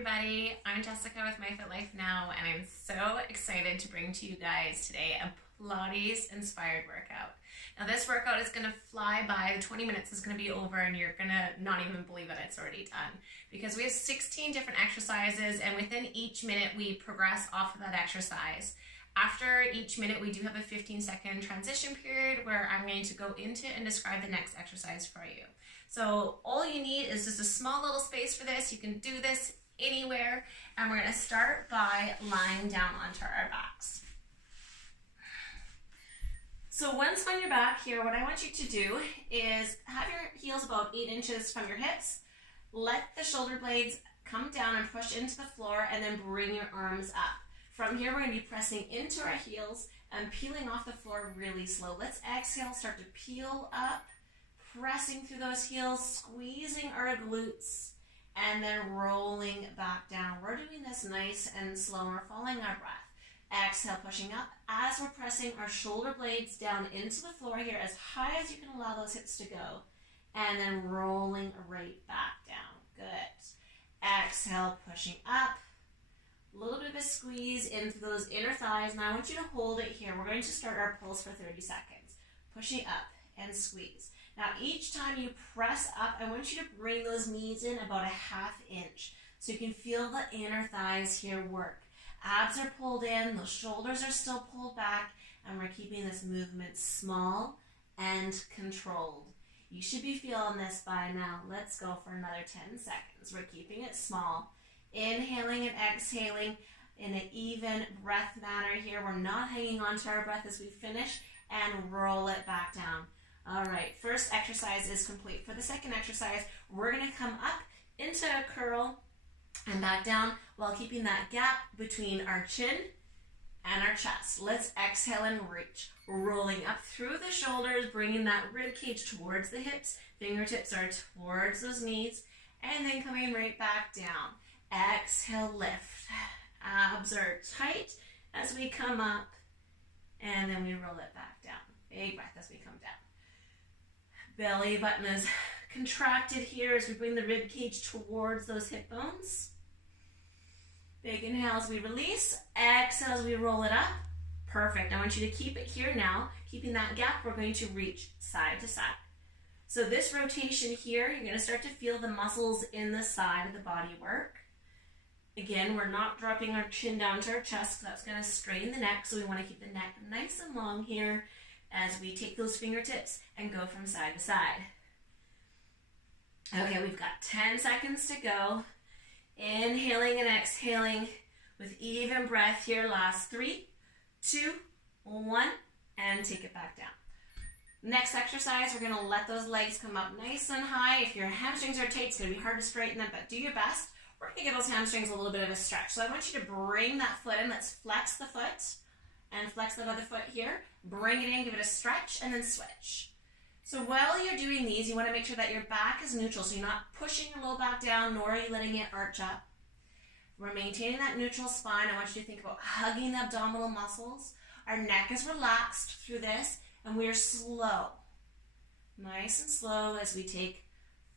everybody. I'm Jessica with My Fit Life Now, and I'm so excited to bring to you guys today a Pilates inspired workout. Now this workout is going to fly by. The 20 minutes is going to be over and you're going to not even believe that it's already done, because we have 16 different exercises, and within each minute we progress off of that exercise. After each minute we do have a 15-second transition period where I'm going to go into and describe the next exercise for you. So all you need is just a small little space for this. You can do this anywhere, and we're going to start by lying down onto our backs. So once on your back here, what I want you to do is have your heels about 8 inches from your hips. Let the shoulder blades come down and push into the floor, and then bring your arms up. From here, we're going to be pressing into our heels and peeling off the floor really slow. Let's exhale, start to peel up, pressing through those heels, squeezing our glutes, and then rolling back down. We're doing this nice and slow. We're following our breath. Exhale, pushing up as we're pressing our shoulder blades down into the floor here as high as you can allow those hips to go, and then rolling right back down. Good. Exhale, pushing up. A little bit of a squeeze into those inner thighs. Now I want you to hold it here. We're going to start our pulse for 30 seconds. Pushing up and squeeze. Now each time you press up, I want you to bring those knees in about a 1/2 inch so you can feel the inner thighs here work. Abs are pulled in, the shoulders are still pulled back, and we're keeping this movement small and controlled. You should be feeling this by now. Let's go for another 10 seconds. We're keeping it small. Inhaling and exhaling in an even breath manner here. We're not hanging on to our breath as we finish, and roll it back down. All right, first exercise is complete. For the second exercise, we're going to come up into a curl and back down while keeping that gap between our chin and our chest. Let's exhale and reach. Rolling up through the shoulders, bringing that rib cage towards the hips. Fingertips are towards those knees, and then coming right back down. Exhale, lift. Abs are tight as we come up, and then we roll it back down. Big breath as we come down. Belly button is contracted here as we bring the rib cage towards those hip bones. Big inhale as we release. Exhale as we roll it up. Perfect. I want you to keep it here now. Keeping that gap, we're going to reach side to side. So this rotation here, you're going to start to feel the muscles in the side of the body work. Again, we're not dropping our chin down to our chest, because that's going to strain the neck, so we want to keep the neck nice and long here as we take those fingertips and go from side to side. Okay, we've got 10 seconds to go. Inhaling and exhaling with even breath here. Last 3, 2, 1, and take it back down. Next exercise, we're going to let those legs come up nice and high. If your hamstrings are tight, it's going to be hard to straighten them, but do your best. We're going to give those hamstrings a little bit of a stretch. So I want you to bring that foot in. Let's flex the foot and flex that other foot here. Bring it in, give it a stretch, and then switch. So while you're doing these, you want to make sure that your back is neutral, so you're not pushing your low back down, nor are you letting it arch up. We're maintaining that neutral spine. I want you to think about hugging the abdominal muscles. Our neck is relaxed through this, and we are slow. Nice and slow as we take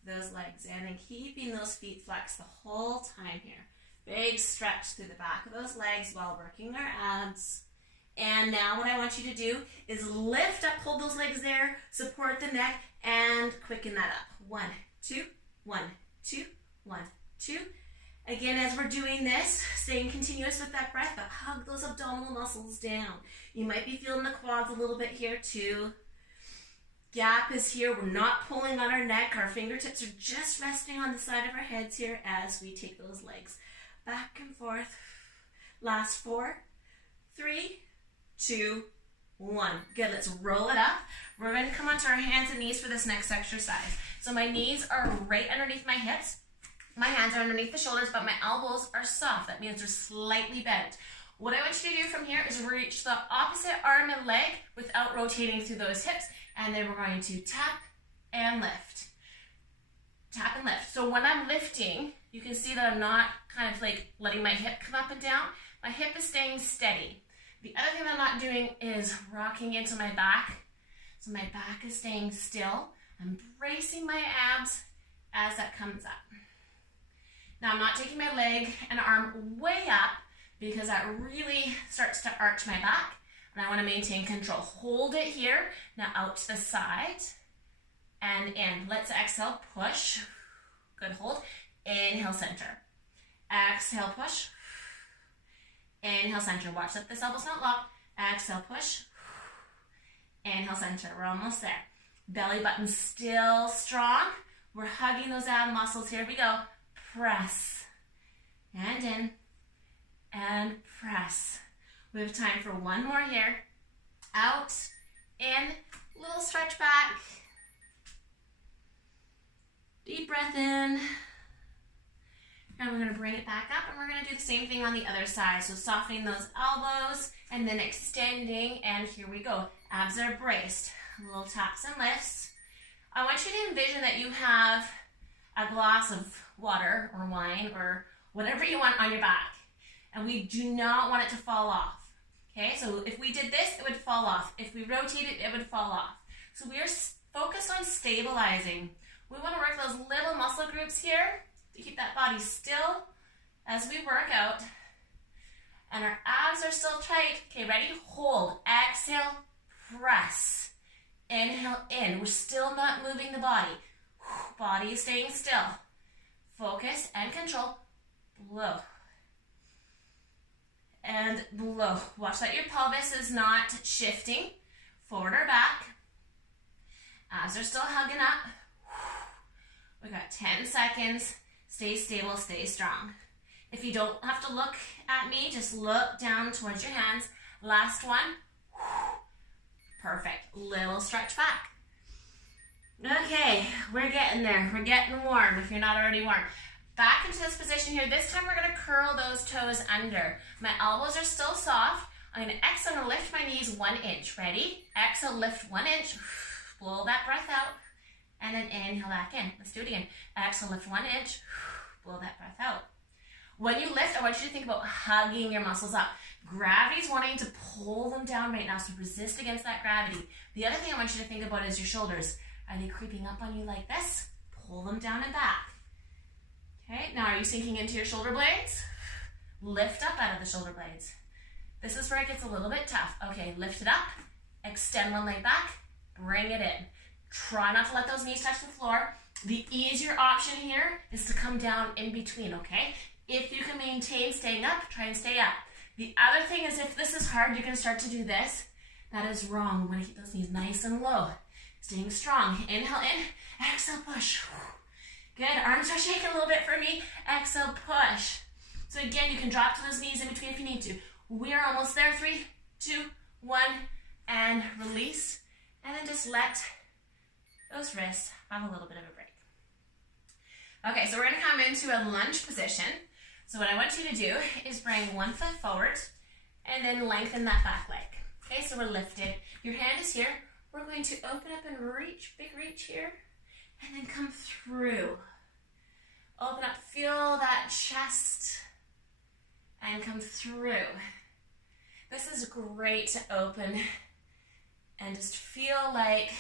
those legs in, and keeping those feet flexed the whole time here. Big stretch through the back of those legs while working our abs. And now what I want you to do is lift up, hold those legs there, support the neck, and quicken that up. 1, 2, 1, 2, 1, 2. Again, as we're doing this, staying continuous with that breath, but hug those abdominal muscles down. You might be feeling the quads a little bit here too. Gap is here. We're not pulling on our neck. Our fingertips are just resting on the side of our heads here as we take those legs back and forth. Last 4, 3, 2, 1. Good, let's roll it up. We're going to come onto our hands and knees for this next exercise. So my knees are right underneath my hips. My hands are underneath the shoulders, but my elbows are soft. That means they're slightly bent. What I want you to do from here is reach the opposite arm and leg without rotating through those hips, and then we're going to tap and lift. Tap and lift. So when I'm lifting, you can see that I'm not kind of like letting my hip come up and down. My hip is staying steady. The other thing I'm not doing is rocking into my back. So my back is staying still. I'm bracing my abs as that comes up. Now I'm not taking my leg and arm way up because that really starts to arch my back, and I want to maintain control. Hold it here. Now out to the side and in. Let's exhale, push. Good hold. Inhale, center. Exhale, push. Inhale, center. Watch that this elbow's not locked. Exhale, push. Inhale, center. We're almost there. Belly button still strong. We're hugging those ab muscles. Here we go. Press. And in. And press. We have time for one more here. Out. In. Little stretch back. Deep breath in. And we're going to bring it back up, and we're going to do the same thing on the other side. So softening those elbows and then extending, and here we go. Abs are braced. Little taps and lifts. I want you to envision that you have a glass of water or wine or whatever you want on your back, and we do not want it to fall off. Okay, so if we did this, it would fall off. If we rotate it, it would fall off. So we are focused on stabilizing. We want to work those little muscle groups here to keep that body still as we work out. And our abs are still tight. Okay, ready? Hold. Exhale, press. Inhale, in. We're still not moving the body. Body is staying still. Focus and control. Blow. And blow. Watch that your pelvis is not shifting forward or back. Abs are still hugging up. We got 10 seconds. Stay stable, stay strong. If you don't have to look at me, just look down towards your hands. Last one. Perfect. Little stretch back. Okay, we're getting there. We're getting warm if you're not already warm. Back into this position here. This time we're going to curl those toes under. My elbows are still soft. I'm going to exhale and lift my knees 1 inch. Ready? Exhale, lift 1 inch. Blow that breath out. And then inhale back in. Let's do it again. Exhale, lift 1 inch. Blow that breath out. When you lift, I want you to think about hugging your muscles up. Gravity's wanting to pull them down right now, so resist against that gravity. The other thing I want you to think about is your shoulders. Are they creeping up on you like this? Pull them down and back. Okay, now are you sinking into your shoulder blades? Lift up out of the shoulder blades. This is where it gets a little bit tough. Okay, lift it up, extend one leg back, bring it in. Try not to let those knees touch the floor. The easier option here is to come down in between, okay? If you can maintain staying up, try and stay up. The other thing is if this is hard, you're going to start to do this. That is wrong. We want to keep those knees nice and low. Staying strong. Inhale in, exhale, push. Good. Arms are shaking a little bit for me. Exhale, push. So again, you can drop to those knees in between if you need to. We're almost there. 3, 2, 1, and release. And then just let those wrists have a little bit of a break. Okay, so we're going to come into a lunge position. So what I want you to do is bring one foot forward and then lengthen that back leg. Okay, so we're lifted. Your hand is here. We're going to open up and reach, big reach here, and then come through. Open up, feel that chest, and come through. This is great to open and just feel like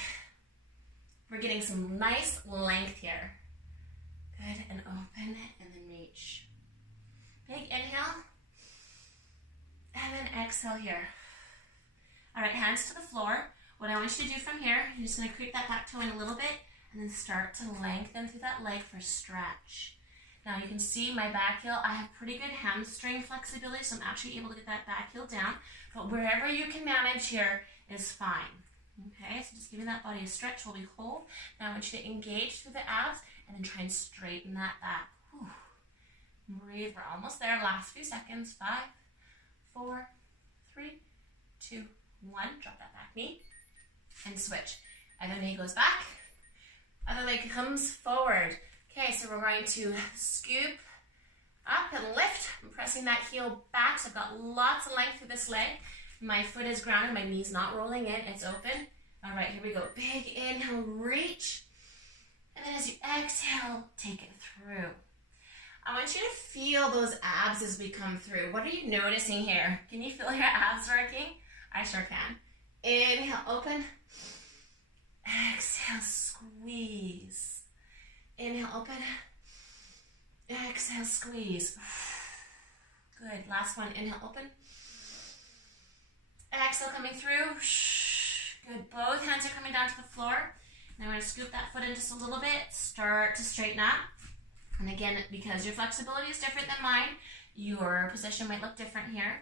we're getting some nice length here. Good, and open, and then reach. Big inhale, and then exhale here. All right, hands to the floor. What I want you to do from here, you're just going to creep that back toe in a little bit, and then start to lengthen through that leg for stretch. Now you can see my back heel, I have pretty good hamstring flexibility, so I'm actually able to get that back heel down, but wherever you can manage here is fine. Okay, so just giving that body a stretch while we hold. Now I want you to engage through the abs, and then try and straighten that back. Whew. Breathe, we're almost there. Last few seconds. 5, 4, 3, 2, 1. Drop that back knee and switch. Other knee goes back. Other leg comes forward. Okay, so we're going to scoop up and lift. I'm pressing that heel back, so I've got lots of length through this leg. My foot is grounded, my knee's not rolling in, it's open. All right, here we go. Big inhale, reach. And then as you exhale, take it through. I want you to feel those abs as we come through. What are you noticing here? Can you feel your abs working? I sure can. Inhale, open. Exhale, squeeze. Inhale, open. Exhale. exhale, squeeze. Good, last one, inhale, open. Exhale, coming through. Good, both hands are coming down to the floor. Now we're gonna scoop that foot in just a little bit, start to straighten up. And again, because your flexibility is different than mine, your position might look different here.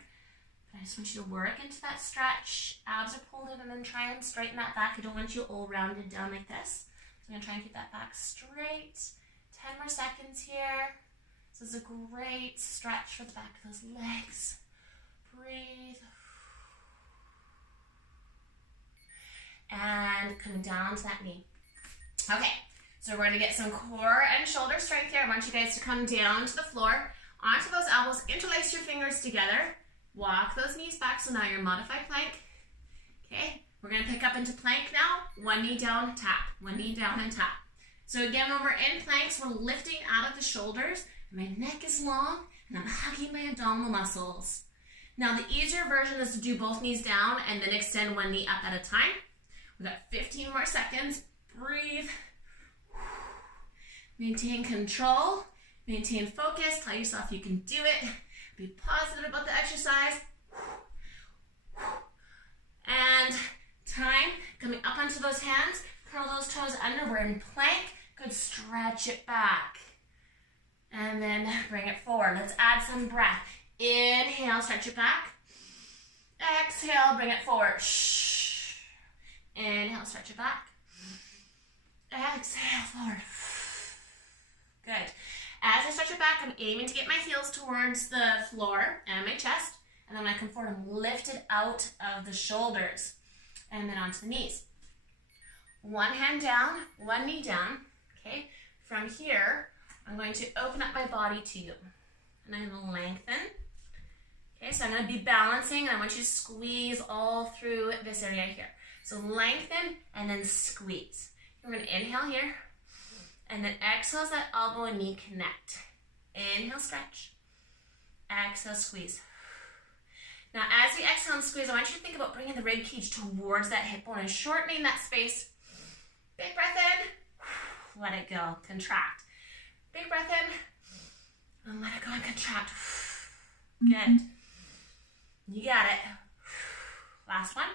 But I just want you to work into that stretch. Abs are pulled in, and then try and straighten that back. I don't want you all rounded down like this. So I'm gonna try and keep that back straight. 10 more seconds here. This is a great stretch for the back of those legs. Breathe. And coming down to that knee. Okay, so we're gonna get some core and shoulder strength here. I want you guys to come down to the floor, onto those elbows, interlace your fingers together, walk those knees back, so now you're modified plank. Okay, we're gonna pick up into plank now. One knee down, tap. One knee down and tap. So again, when we're in planks, we're lifting out of the shoulders. My neck is long, and I'm hugging my abdominal muscles. Now the easier version is to do both knees down and then extend one knee up at a time. We've got 15 more seconds. Breathe. Maintain control. Maintain focus. Tell yourself you can do it. Be positive about the exercise. And time. Coming up onto those hands. Curl those toes under. We're in plank. Good. Stretch it back. And then bring it forward. Let's add some breath. Inhale. Stretch it back. Exhale. Bring it forward. Inhale, stretch it back. Exhale, forward. Good. As I stretch it back, I'm aiming to get my heels towards the floor and my chest. And then when I come forward, I'm lifted out of the shoulders. And then onto the knees. One hand down, one knee down. Okay. From here, I'm going to open up my body to you. And I'm going to lengthen. Okay, so I'm going to be balancing, and I want you to squeeze all through this area here. So lengthen and then squeeze. We're going to inhale here, and then exhale as that elbow and knee connect. Inhale, stretch. Exhale, squeeze. Now as we exhale and squeeze, I want you to think about bringing the rib cage towards that hip bone and shortening that space. Big breath in. Let it go. Contract. Big breath in. And let it go and contract. Good. You got it. Last one.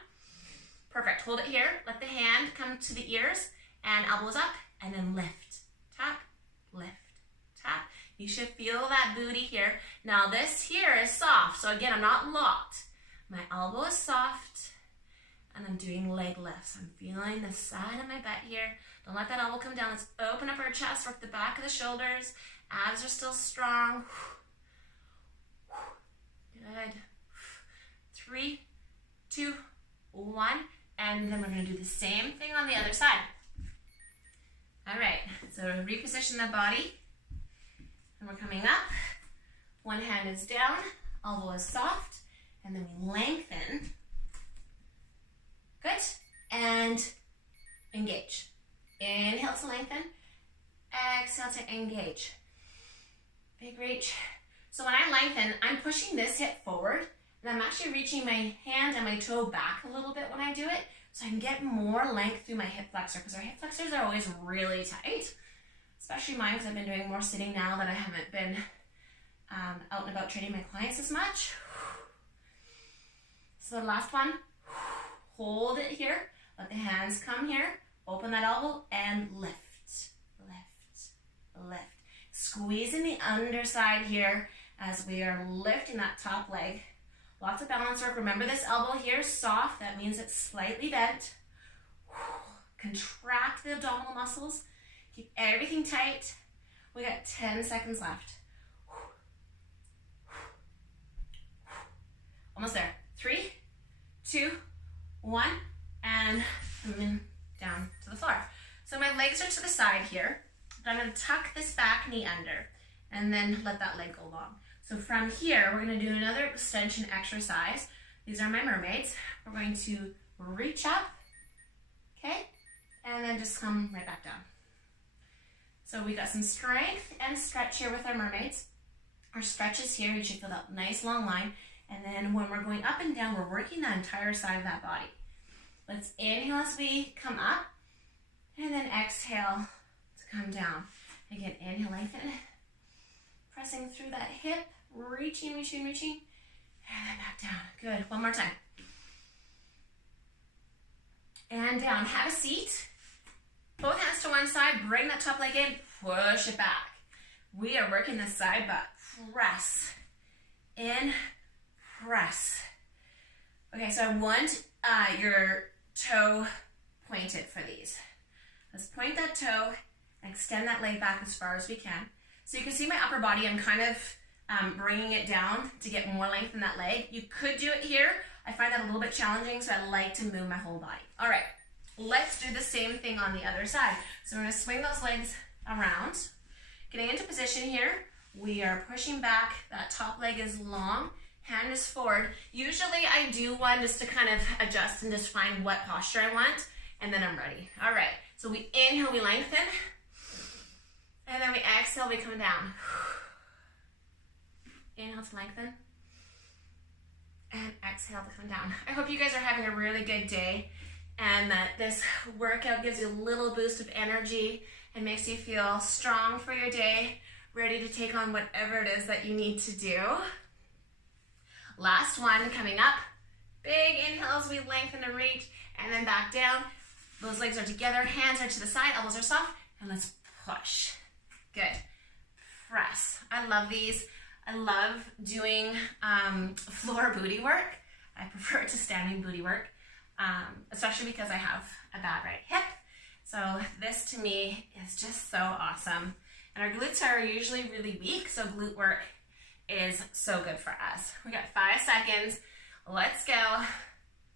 Perfect. Hold it here. Let the hand come to the ears and elbows up, and then lift. Tap, lift, tap. You should feel that booty here. Now this here is soft. So again, I'm not locked. My elbow is soft, and I'm doing leg lifts. I'm feeling the side of my butt here. Don't let that elbow come down. Let's open up our chest, work the back of the shoulders. Abs are still strong. Good. 3, 2, 1. And then we're going to do the same thing on the other side. All right, so reposition the body. And we're coming up. One hand is down, elbow is soft, and then we lengthen. Good. And engage. Inhale to lengthen. Exhale to engage. Big reach. So when I lengthen, I'm pushing this hip forward. And I'm actually reaching my hand and my toe back a little bit when I do it, so I can get more length through my hip flexor, because our hip flexors are always really tight, especially mine, because I've been doing more sitting now that I haven't been out and about training my clients as much. So the last one, hold it here, let the hands come here, open that elbow, and lift, lift, lift. Squeezing the underside here as we are lifting that top leg. Lots of balance work. Remember, this elbow here is soft. That means it's slightly bent. Contract the abdominal muscles. Keep everything tight. We got 10 seconds left. Almost there. 3, 2, 1, and coming down to the floor. So my legs are to the side here, but I'm going to tuck this back knee under and then let that leg go long. So from here, we're going to do another extension exercise. These are my mermaids. We're going to reach up, okay, and then just come right back down. So we got some strength and stretch here with our mermaids. Our stretch is here. You should feel that nice long line. And then when we're going up and down, we're working the entire side of that body. Let's inhale as we come up, and then exhale to come down. Again, inhale, lengthen. pressing through that hip, reaching, reaching, reaching, and then back down. Good, one more time. And down, have a seat. Both hands to one side, bring that top leg in, push it back. We are working the side butt. Press, in, press. Okay, so I want your toe pointed for these. Let's point that toe and extend that leg back as far as we can. So you can see my upper body, I'm kind of bringing it down to get more length in that leg. You could do it here. I find that a little bit challenging, so I like to move my whole body. All right, let's do the same thing on the other side. So we're gonna swing those legs around. Getting into position here, we are pushing back. That top leg is long, hand is forward. Usually I do one just to kind of adjust and just find what posture I want, and then I'm ready. All right, so we inhale, we lengthen, and then we exhale, we come down. Inhale to lengthen, and exhale to come down. I hope you guys are having a really good day, and that this workout gives you a little boost of energy and makes you feel strong for your day, ready to take on whatever it is that you need to do. Last one coming up. Big inhales, we lengthen and reach, and then back down. Those legs are together, hands are to the side, elbows are soft, and let's push. Good. Press. I love these. I love doing floor booty work. I prefer it to standing booty work, especially because I have a bad right hip. So this to me is just so awesome. And our glutes are usually really weak, so glute work is so good for us. We got 5 seconds. Let's go.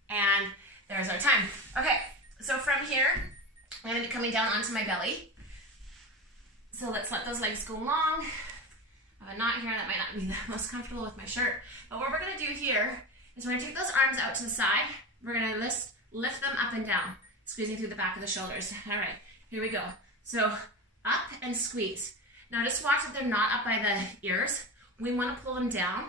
And there's our time. Okay, so from here, I'm gonna be coming down onto my belly. So let's let those legs go long. I have a knot here that might not be the most comfortable with my shirt. But what we're gonna do here is we're gonna take those arms out to the side. We're gonna lift them up and down, squeezing through the back of the shoulders. All right, here we go. So up and squeeze. Now just watch that they're not up by the ears. We want to pull them down,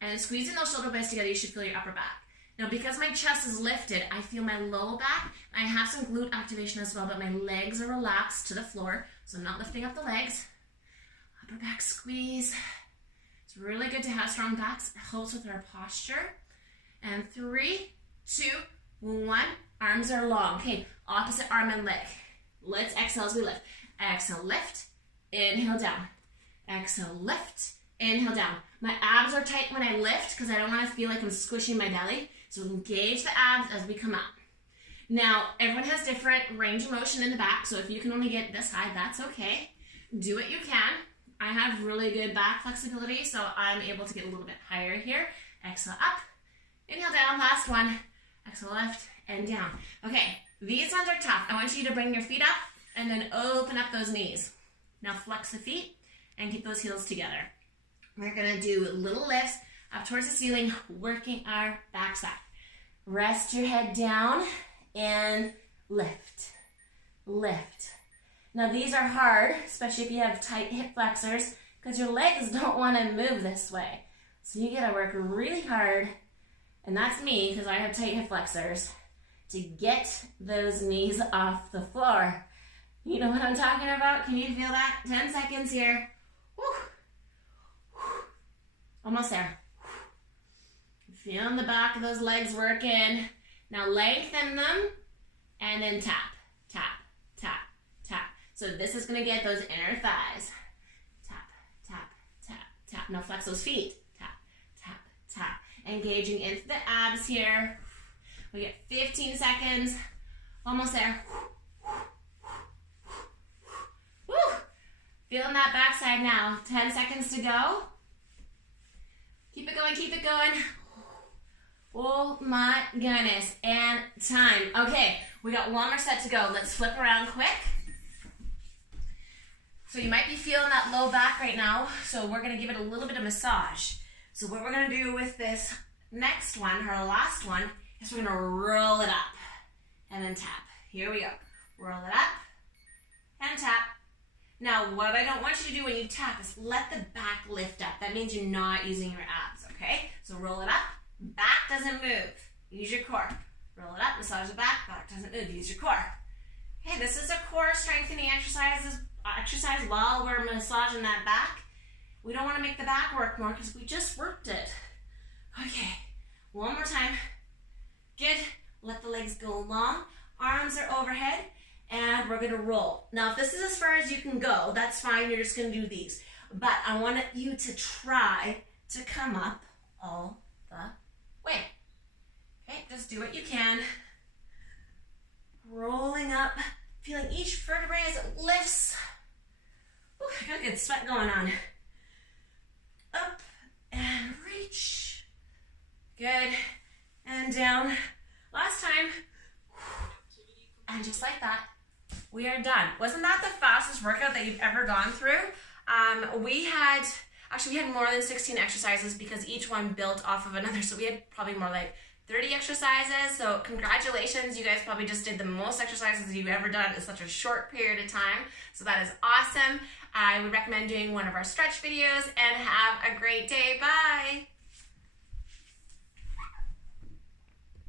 and squeezing those shoulder blades together, you should feel your upper back. Now because my chest is lifted, I feel my low back. I have some glute activation as well, but my legs are relaxed to the floor, so I'm not lifting up the legs. Upper back squeeze. It's really good to have strong backs. It helps with our posture. And 3, 2, 1. Arms are long. Okay, opposite arm and leg. Let's exhale as we lift. Exhale, lift. Inhale, down. Exhale, lift. Inhale, down. My abs are tight when I lift because I don't want to feel like I'm squishing my belly. So engage the abs as we come up. Now, everyone has different range of motion in the back, so if you can only get this high, that's okay. Do what you can. I have really good back flexibility, so I'm able to get a little bit higher here. Exhale, up. Inhale, down. Last one. Exhale, lift and down. Okay, these ones are tough. I want you to bring your feet up and then open up those knees. Now flex the feet and keep those heels together. We're gonna do little lifts up towards the ceiling, working our backside. Rest your head down and lift, lift. Now these are hard, especially if you have tight hip flexors, because your legs don't wanna move this way. So you gotta work really hard, and that's me, because I have tight hip flexors, to get those knees off the floor. You know what I'm talking about? Can you feel that? 10 seconds here. Woo. Almost there. Feeling the back of those legs working. Now lengthen them and then tap, tap, tap, tap. So this is gonna get those inner thighs. Tap, tap, tap, tap. Now flex those feet. Tap, tap, tap. Engaging into the abs here. We get 15 seconds. Almost there. Woo! Feeling that backside now. 10 seconds to go. Keep it going, keep it going. Oh my goodness, and time. Okay, we got one more set to go. Let's flip around quick. So you might be feeling that low back right now, so we're gonna give it a little bit of massage. So what we're gonna do with this next one, our last one, is we're gonna roll it up and then tap. Here we go. Roll it up and tap. Now, what I don't want you to do when you tap is let the back lift up. That means you're not using your abs, okay? So roll it up. Back doesn't move. Use your core. Roll it up, massage the back. Back doesn't move. Use your core. Okay, this is a core strengthening exercise while we're massaging that back. We don't want to make the back work more because we just worked it. Okay, one more time. Good. Let the legs go long. Arms are overhead, and we're gonna roll. Now, if this is as far as you can go, that's fine. You're just gonna do these. But I want you to try to come up all the way. Okay, just do what you can. Rolling up, feeling each vertebrae as it lifts. Ooh, I got a good sweat going on. Up and reach. Good. And down. Last time. And just like that, we are done. Wasn't that the fastest workout that you've ever gone through? We had more than 16 exercises because each one built off of another. So we had probably more like 30 exercises. So congratulations, you guys probably just did the most exercises you've ever done in such a short period of time. So that is awesome. I would recommend doing one of our stretch videos, and have a great day. Bye.